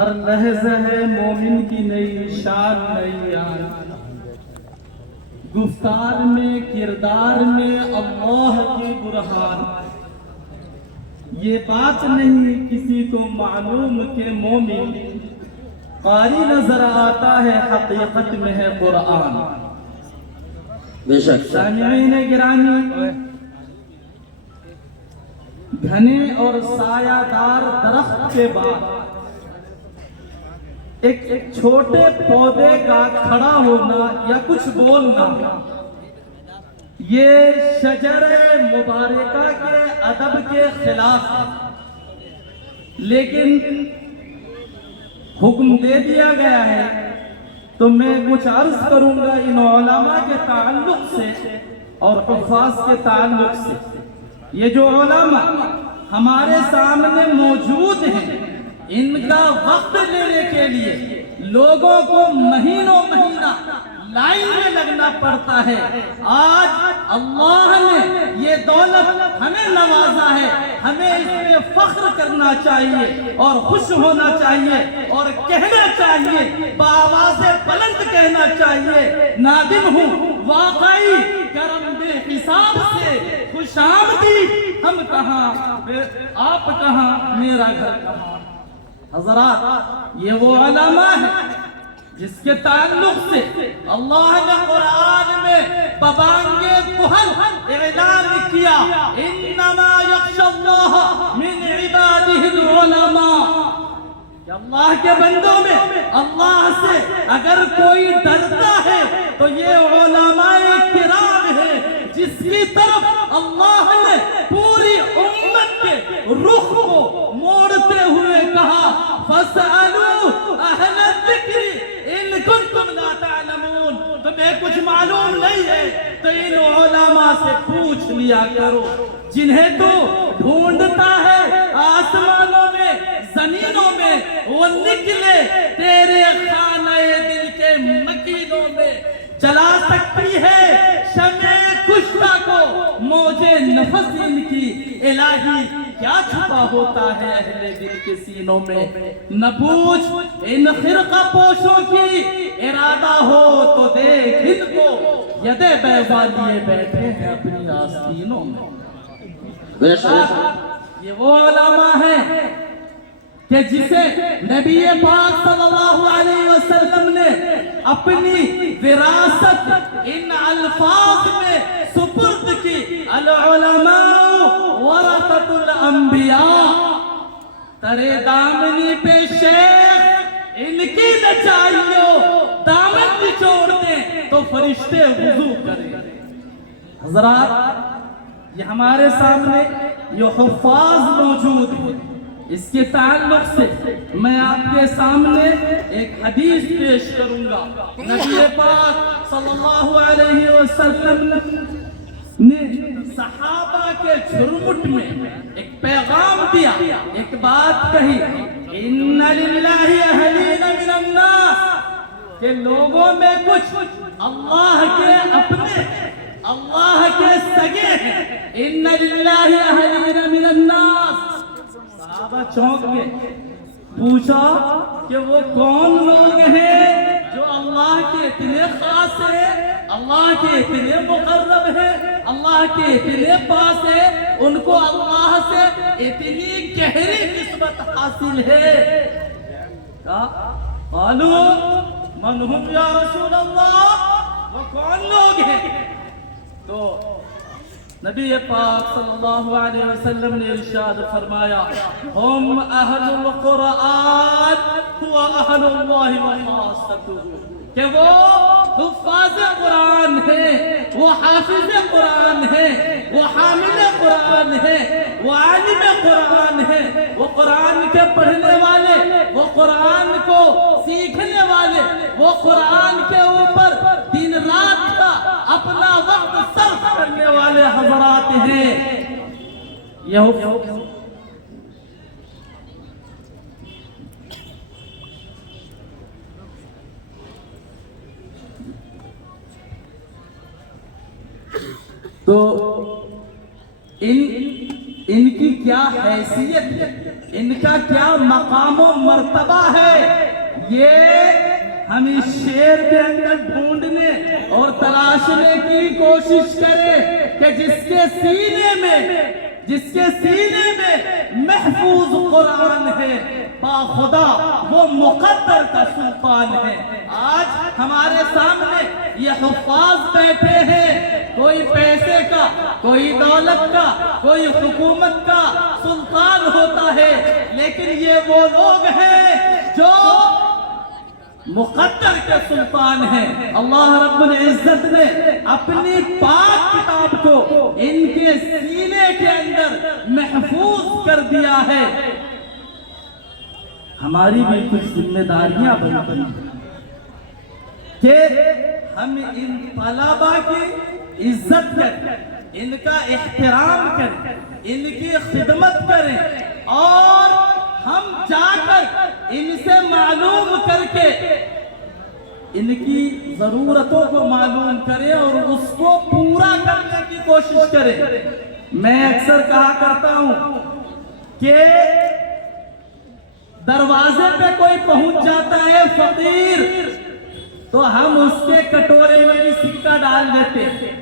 ہر لحظہ ہے مومن کی نئی شان نئی آن، گفتار میں کردار میں اللہ کی برہان۔ یہ بات نہیں کسی کو معلوم کہ مومن قاری نظر آتا ہے، حقیقت میں ہے قرآن۔ بے شک سامعین گرامی، گھنے اور سایہ دار درخت کے بعد ایک چھوٹے پودے کا کھڑا ہونا یا کچھ بولنا، یہ شجر مبارکہ کے ادب کے خلاف ہے، لیکن حکم دے دیا گیا ہے تو میں کچھ عرض کروں گا ان علماء کے تعلق سے اور حفاظ کے تعلق سے۔ یہ جو علماء ہمارے سامنے موجود ہیں، ان کا وقت لینے کے لیے لوگوں کو مہینوں مہینہ لائن میں لگنا پڑتا ہے۔ آج اللہ نے یہ دولت ہمیں نوازا ہے، ہمیں اس میں فخر کرنا چاہیے اور خوش ہونا چاہیے اور کہنا چاہیے، بآواز بلند کہنا چاہیے، نادم ہوں واقعی کرم بے حساب سے، خوش آمدید ہم کہاں آپ کہاں میرا گھر کہاں۔ حضرات، یہ وہ علماء ہیں جس کے تعلق سے اللہ نے قرآن میں ببانگے بلند اعلان کیا، انما یخشی اللہ من عبادہ العلماء، کہ اللہ کے بندوں میں اللہ سے اگر کوئی ڈرتا ہے تو یہ علماء کرام ہیں، جس کی طرف اللہ نے پوری امت کے رخ کو موڑتے ہوئے کہا، فَاسْأَلُوا أَهْلَ الذِّكْرِ إِن كُنتُمْ لَا تَعْلَمُونَ۔ تمہیں کچھ معلوم نہیں ہے تو ان علماء سے پوچھ لیا کرو، جنہیں تو ڈھونڈتا ہے آسمانوں میں زمینوں میں، وہ نکلے تیرے خانہ دل کے مکینوں میں۔ جلا سکتی ہے شمع کشتہ کو موج نفس ان کی، الہی کیا چھپا ہوتا ہے اہل دل کے سینوں میں۔ نہ پوچھ ان خرقہ پوشوں کی، ارادہ ہو تو دیکھ ان کو، ید بیضا لیے بیٹھے ہیں اپنی آستینوں میں۔ یہ وہ علماء ہیں کہ جسے نبی پاک صلی اللہ علیہ وسلم نے اپنی وراثت ان الفاظ میں سپرد کی، العلماء ورثۃ الانبیاء۔ ترے دامنی پہ شیخ ان کی نچائیوں، دامن نچوڑ دیں تو فرشتے وضو کریں۔ حضرات، یہ ہمارے سامنے یہ حفاظ موجود ہیں، اس کے تعلق سے میں آپ کے سامنے ایک حدیث پیش کروں گا۔ نبی پاک صلی اللہ علیہ وسلم نے صحابہ کے جھرمٹ میں ایک پیغام دیا، ایک بات کہی، ان للہ اہلین من الناس، کہ لوگوں میں کچھ اللہ کے اپنے، اللہ کے سگے ہیں۔ ان للہ اہلین من الناس۔ صحابہ چونک گئے، پوچھا کہ وہ کون لوگ ہیں جو اللہ کے اتنے خاص ہیں، اللہ کے اتنے مقرب ہیں، اللہ کے اتنے پاس ہیں، ان کو اللہ سے اتنی گہری نسبت حاصل ہے۔ قالوا من ہم یا رسول اللہ، وہ کون لوگ ہیں؟ تو نبی پاک صلی اللہ علیہ وسلم نے ارشاد فرمایا، ہم اہل القرآن و اہل اللہ و خاصتہ، کہ وہ حفاظ قرآن ہیں، وہ حافظ قرآن ہیں، وہ حامل قرآن ہیں، وہ عالم قرآن ہیں، وہ قرآن کے پڑھنے والے، وہ قرآن کو سیکھنے والے، وہ قرآن کے اوپر دن رات کا اپنا وقت صرف کرنے والے حضرات ہیں۔ تو ان کی کیا حیثیت ہے، ان کا کیا مقام و مرتبہ ہے، یہ ہم اس شعر کے اندر ڈھونڈنے اور تلاشنے کی کوشش کریں کہ جس کے سینے میں محفوظ قرآن ہے، باخدا وہ مقدر کا سلطان ہے۔ آج ہمارے سامنے یہ حفاظ بیٹھے ہیں، کوئی پیسے کا، کوئی دولت کا، کوئی حکومت کا سلطان ہوتا ہے، لیکن یہ وہ لوگ ہیں جو مقدر کے سلطان ہیں۔ اللہ رب العزت نے اپنی پاک کتاب کو ان کے سینے کے اندر محفوظ کر دیا ہے۔ ہماری بھی کچھ ذمہ داریاں بنتی ہیں کہ ہم ان طلباء کی عزت کریں، ان کا احترام کریں، ان کی خدمت کریں، اور ہم جا کر ان سے معلوم کر کے ان کی ضرورتوں کو معلوم کریں اور اس کو پورا کرنے کی کوشش کریں۔ میں اکثر کہا کرتا ہوں کہ دروازے پہ کوئی پہنچ جاتا ہے فقیر تو ہم اس کے کٹورے میں بھی سکہ ڈال دیتے ہیں،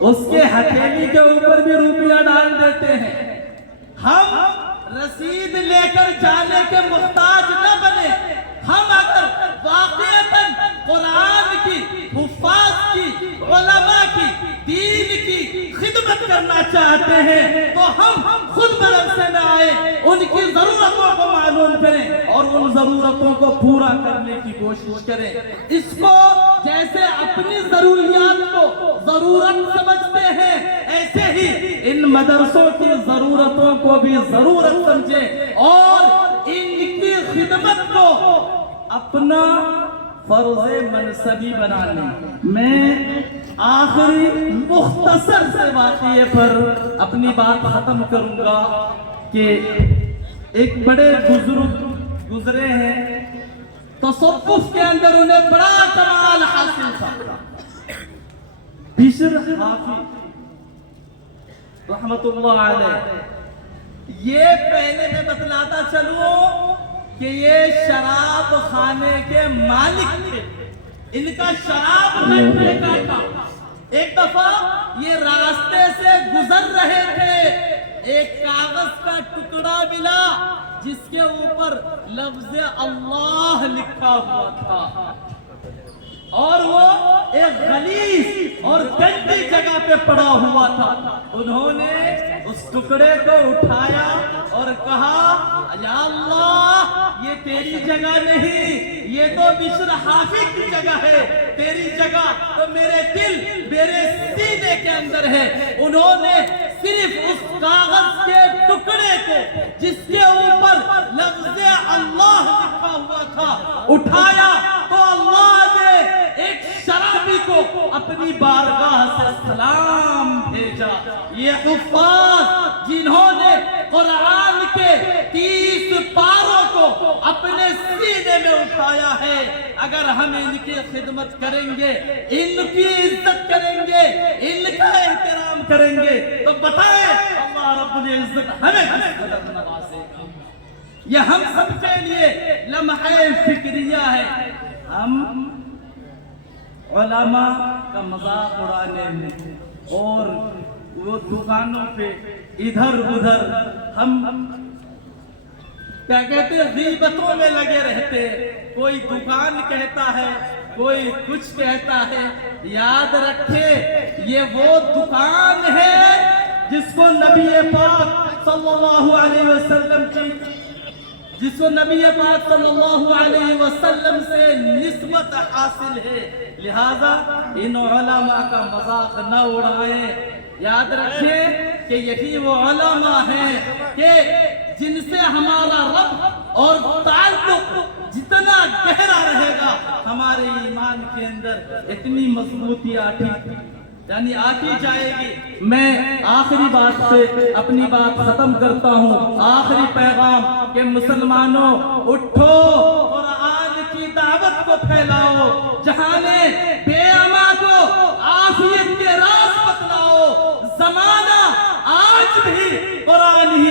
اس کے ہتھیلی کے اوپر بھی روپیہ ڈال دیتے ہیں۔ ہم رسید لے کر جانے کے محتاج نہ بنے۔ ہم اگر واقعتاً قرآن کی، حفاظ کی، علماء کی، دین کی خدمت کرنا چاہتے ہیں تو ہم خود مدرسے میں آئے، ان کی ضرورتوں کو معلوم کریں اور ان ضرورتوں کو پورا کرنے کی کوشش کریں۔ اس کو جیسے اپنی ضروریات کو ضرورت سمجھتے ہیں، ایسے ہی ان مدرسوں کی ضرورتوں کو بھی ضرورت سمجھیں اور ان کی خدمت کو اپنا فرض منصبی بنا لیں۔ میں آخری مختصر سے واقعے پر اپنی بات ختم کروں گا کہ ایک بڑے بزرگ گزرے ہیں، تصوف کے اندر انہیں بڑا کمال حاصل تھا، بشر حافی رحمت اللہ علیہ۔ یہ پہلے میں بتلاتا چلوں کہ یہ شراب خانے کے مالک تھے، ان کا شراب رکھنے کا تھا۔ ایک دفعہ یہ راستے سے گزر رہے تھے، ایک کاغذ کا ٹکڑا ملا جس کے اوپر لفظ اللہ لکھا ہوا تھا، اور وہ ایک غلیظ اور گندی جگہ پہ پڑا ہوا تھا۔ انہوں نے اس ٹکڑے کو اٹھایا اور کہا یا اللہ یہ تیری جگہ نہیں، یہ تو بشر حافی کی جگہ ہے، تیری جگہ تو میرے دل، میرے سینے کے اندر ہے۔ انہوں نے صرف اس کاغذ کے ٹکڑے کو جس کے اوپر لفظ اللہ لکھا ہوا تھا اٹھایا تو اللہ نے ایک شرابی کو اپنی بارگاہ سے سلام بھیجا۔ یہ حفاظ جنہوں نے قرآن کے 30 پاروں کو اپنے سینے میں اٹھایا ہے، اگر ہم ان کی خدمت کریں گے، ان کی عزت کریں گے، ان کا احترام کریں گے تو بتائیں اللہ رب العزت ہمیں کس قدر نوازے گا۔ یہ ہم سب کے لیے لمحہ فکریہ ہے۔ ہم علماء کا مذاق اڑانے میں اور وہ دکانوں پہ ادھر ادھر ہم کیا کہتے ہیں، غیبتوں میں لگے رہتے، کوئی دکان کہتا ہے، کوئی کچھ کہتا ہے۔ یاد رکھے یہ وہ دکان ہے جس کو نبی پاک صلی اللہ علیہ وسلم سے نسبت حاصل ہے، لہذا ان علماء کا مذاق نہ اڑائیں۔ یاد رکھیں کہ یہی وہ علماء ہیں کہ جن سے ہمارا رب اور تعلق جتنا گہرا رہے گا، ہمارے ایمان کے اندر اتنی مضبوطی آتی جائے گی۔ میں آخری بات سے اپنی بات ختم کرتا ہوں، آخری پیغام کہ مسلمانوں اٹھو، قرآن کی دعوت کو پھیلاؤ، جہانے بے اما کو عافیت کے راز بتلاؤ۔ زمانہ آج بھی قرآن ہی